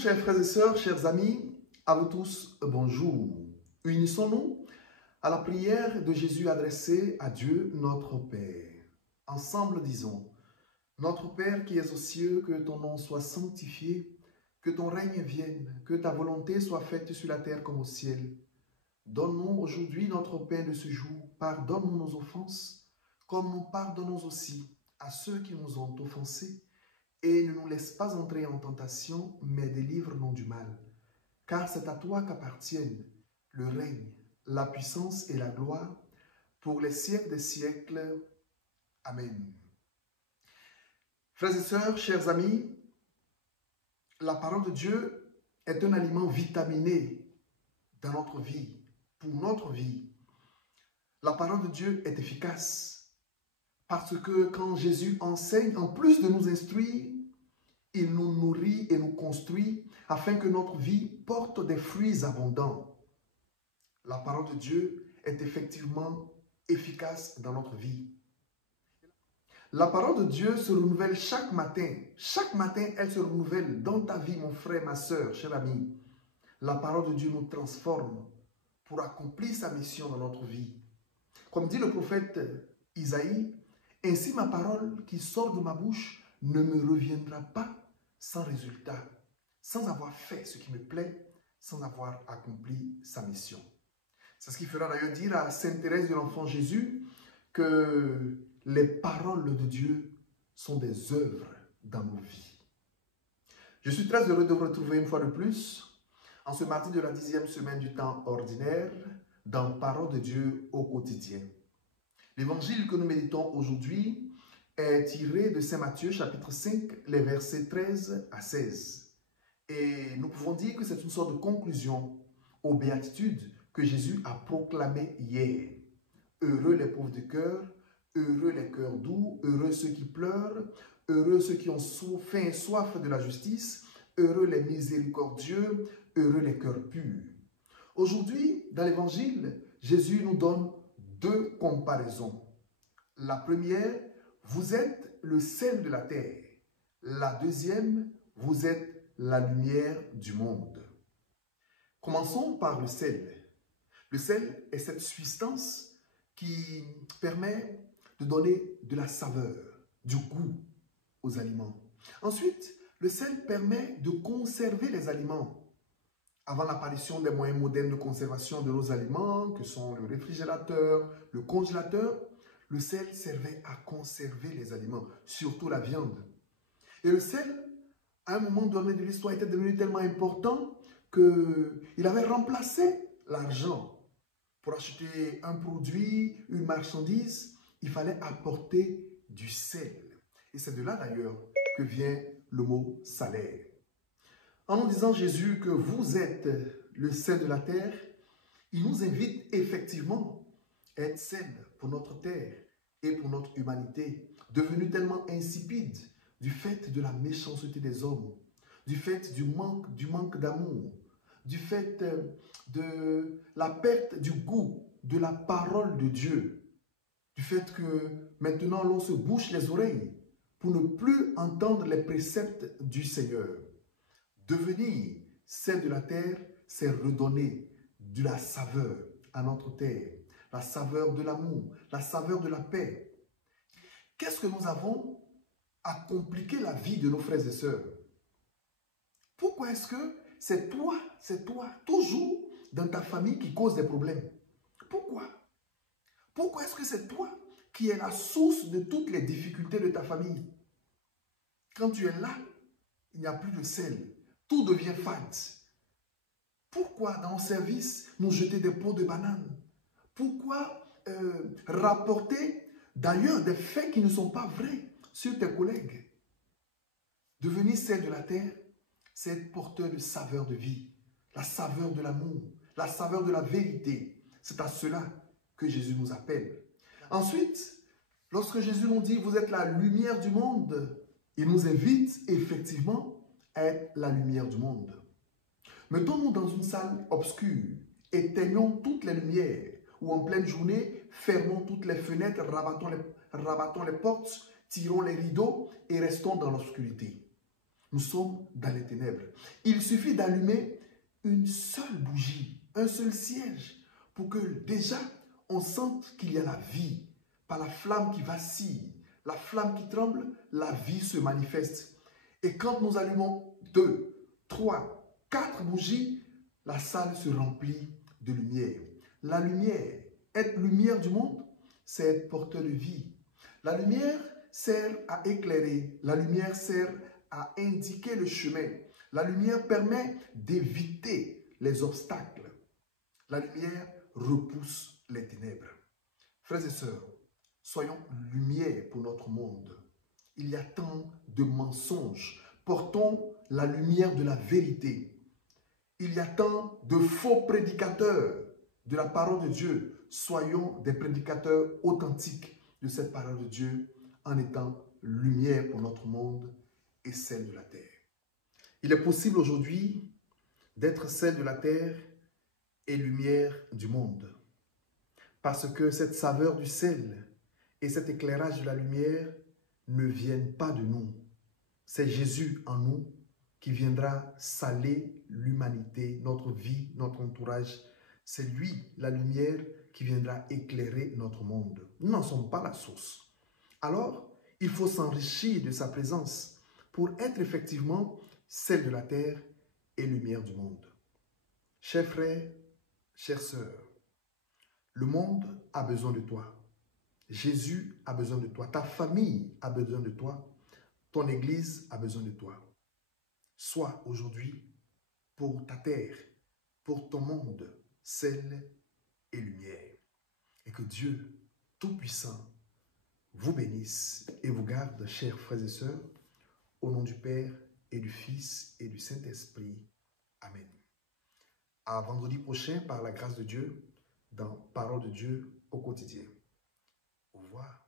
chers frères et sœurs, chers amis, à vous tous, bonjour. Unissons-nous à la prière de Jésus adressée à Dieu notre Père. Ensemble disons, notre Père qui es aux cieux, que ton nom soit sanctifié, que ton règne vienne, que ta volonté soit faite sur la terre comme au ciel. Donne-nous aujourd'hui notre pain de ce jour, pardonne-nous nos offenses, comme nous pardonnons aussi à ceux qui nous ont offensés. Et ne nous laisse pas entrer en tentation, mais délivre-nous du mal. Car c'est à toi qu'appartiennent le règne, la puissance et la gloire pour les siècles des siècles. Amen. Frères et sœurs, chers amis, la parole de Dieu est un aliment vitaminé dans notre vie, pour notre vie. La parole de Dieu est efficace parce que quand Jésus enseigne, en plus de nous instruire, il nous nourrit et nous construit afin que notre vie porte des fruits abondants. La parole de Dieu est effectivement efficace dans notre vie. La parole de Dieu se renouvelle chaque matin. Chaque matin, elle se renouvelle dans ta vie, mon frère, ma soeur, cher ami. La parole de Dieu nous transforme pour accomplir sa mission dans notre vie. Comme dit le prophète Isaïe, « Ainsi ma parole qui sort de ma bouche ne me reviendra pas sans résultat, sans avoir fait ce qui me plaît, sans avoir accompli sa mission. » C'est ce qui fera d'ailleurs dire à Sainte Thérèse de l'Enfant Jésus que les paroles de Dieu sont des œuvres dans nos vies. Je suis très heureux de vous retrouver une fois de plus en ce mardi de la 10e semaine du temps ordinaire dans Parole de Dieu au quotidien. L'évangile que nous méditons aujourd'hui est tiré de Saint Matthieu chapitre 5, les versets 13 à 16. Et nous pouvons dire que c'est une sorte de conclusion aux béatitudes que Jésus a proclamées hier. Heureux les pauvres de cœur, heureux les cœurs doux, heureux ceux qui pleurent, heureux ceux qui ont faim et soif de la justice, heureux les miséricordieux, heureux les cœurs purs. Aujourd'hui, dans l'évangile, Jésus nous donne deux comparaisons. La première, vous êtes le sel de la terre. La deuxième, vous êtes la lumière du monde. Commençons par le sel. Le sel est cette substance qui permet de donner de la saveur, du goût aux aliments. Ensuite, le sel permet de conserver les aliments. Avant l'apparition des moyens modernes de conservation de nos aliments, que sont le réfrigérateur, le congélateur, le sel servait à conserver les aliments, surtout la viande. Et le sel, à un moment donné de l'histoire, était devenu tellement important qu'il avait remplacé l'argent. Pour acheter un produit, une marchandise, il fallait apporter du sel. Et c'est de là d'ailleurs que vient le mot salaire. En nous disant Jésus que vous êtes le sel de la terre, il nous invite effectivement à être sel pour notre terre et pour notre humanité, devenue tellement insipide du fait de la méchanceté des hommes, du fait du manque d'amour, du fait de la perte du goût de la parole de Dieu, du fait que maintenant l'on se bouche les oreilles pour ne plus entendre les préceptes du Seigneur. Devenir sel de la terre, c'est redonner de la saveur à notre terre, la saveur de l'amour, la saveur de la paix. Qu'est-ce que nous avons à compliquer la vie de nos frères et sœurs? Pourquoi est-ce que c'est toi, toujours dans ta famille qui cause des problèmes? Pourquoi? Pourquoi est-ce que c'est toi qui es la source de toutes les difficultés de ta famille? Quand tu es là, il n'y a plus de sel. Tout devient fade. Pourquoi dans le service nous jeter des pots de bananes? Pourquoi rapporter d'ailleurs des faits qui ne sont pas vrais sur tes collègues? Devenir sel de la terre, c'est être porteur de saveur de vie, la saveur de l'amour, la saveur de la vérité. C'est à cela que Jésus nous appelle. Ensuite, lorsque Jésus nous dit « vous êtes la lumière du monde », il nous invite effectivement à être la lumière du monde. Mettons-nous dans une salle obscure, éteignons toutes les lumières, ou en pleine journée, fermons toutes les fenêtres, rabattons les portes, tirons les rideaux et restons dans l'obscurité. Nous sommes dans les ténèbres. Il suffit d'allumer une seule bougie, un seul siège, pour que déjà on sente qu'il y a la vie. Par la flamme qui vacille, la flamme qui tremble, la vie se manifeste. Et quand nous allumons 2, 3, 4 bougies, la salle se remplit de lumière. La lumière, être lumière du monde, c'est être porteur de vie. La lumière sert à éclairer, la lumière sert à indiquer le chemin. La lumière permet d'éviter les obstacles. La lumière repousse les ténèbres. Frères et sœurs, soyons lumière pour notre monde. Il y a tant de mensonges. Portons la lumière de la vérité. Il y a tant de faux prédicateurs de la parole de Dieu. Soyons des prédicateurs authentiques de cette parole de Dieu en étant lumière pour notre monde et celle de la terre. Il est possible aujourd'hui d'être celle de la terre et lumière du monde. Parce que cette saveur du sel et cet éclairage de la lumière ne viennent pas de nous. C'est Jésus en nous qui viendra saler l'humanité, notre vie, notre entourage. C'est lui, la lumière, qui viendra éclairer notre monde. Nous n'en sommes pas la source. Alors, il faut s'enrichir de sa présence pour être effectivement celle de la terre et lumière du monde. Chers frères, chères sœurs, le monde a besoin de toi. Jésus a besoin de toi. Ta famille a besoin de toi. Ton église a besoin de toi. Sois aujourd'hui pour ta terre, pour ton monde, sel et lumière. Et que Dieu Tout-Puissant vous bénisse et vous garde, chers frères et sœurs, au nom du Père et du Fils et du Saint-Esprit. Amen. À vendredi prochain, par la grâce de Dieu, dans Parole de Dieu au quotidien. Au revoir.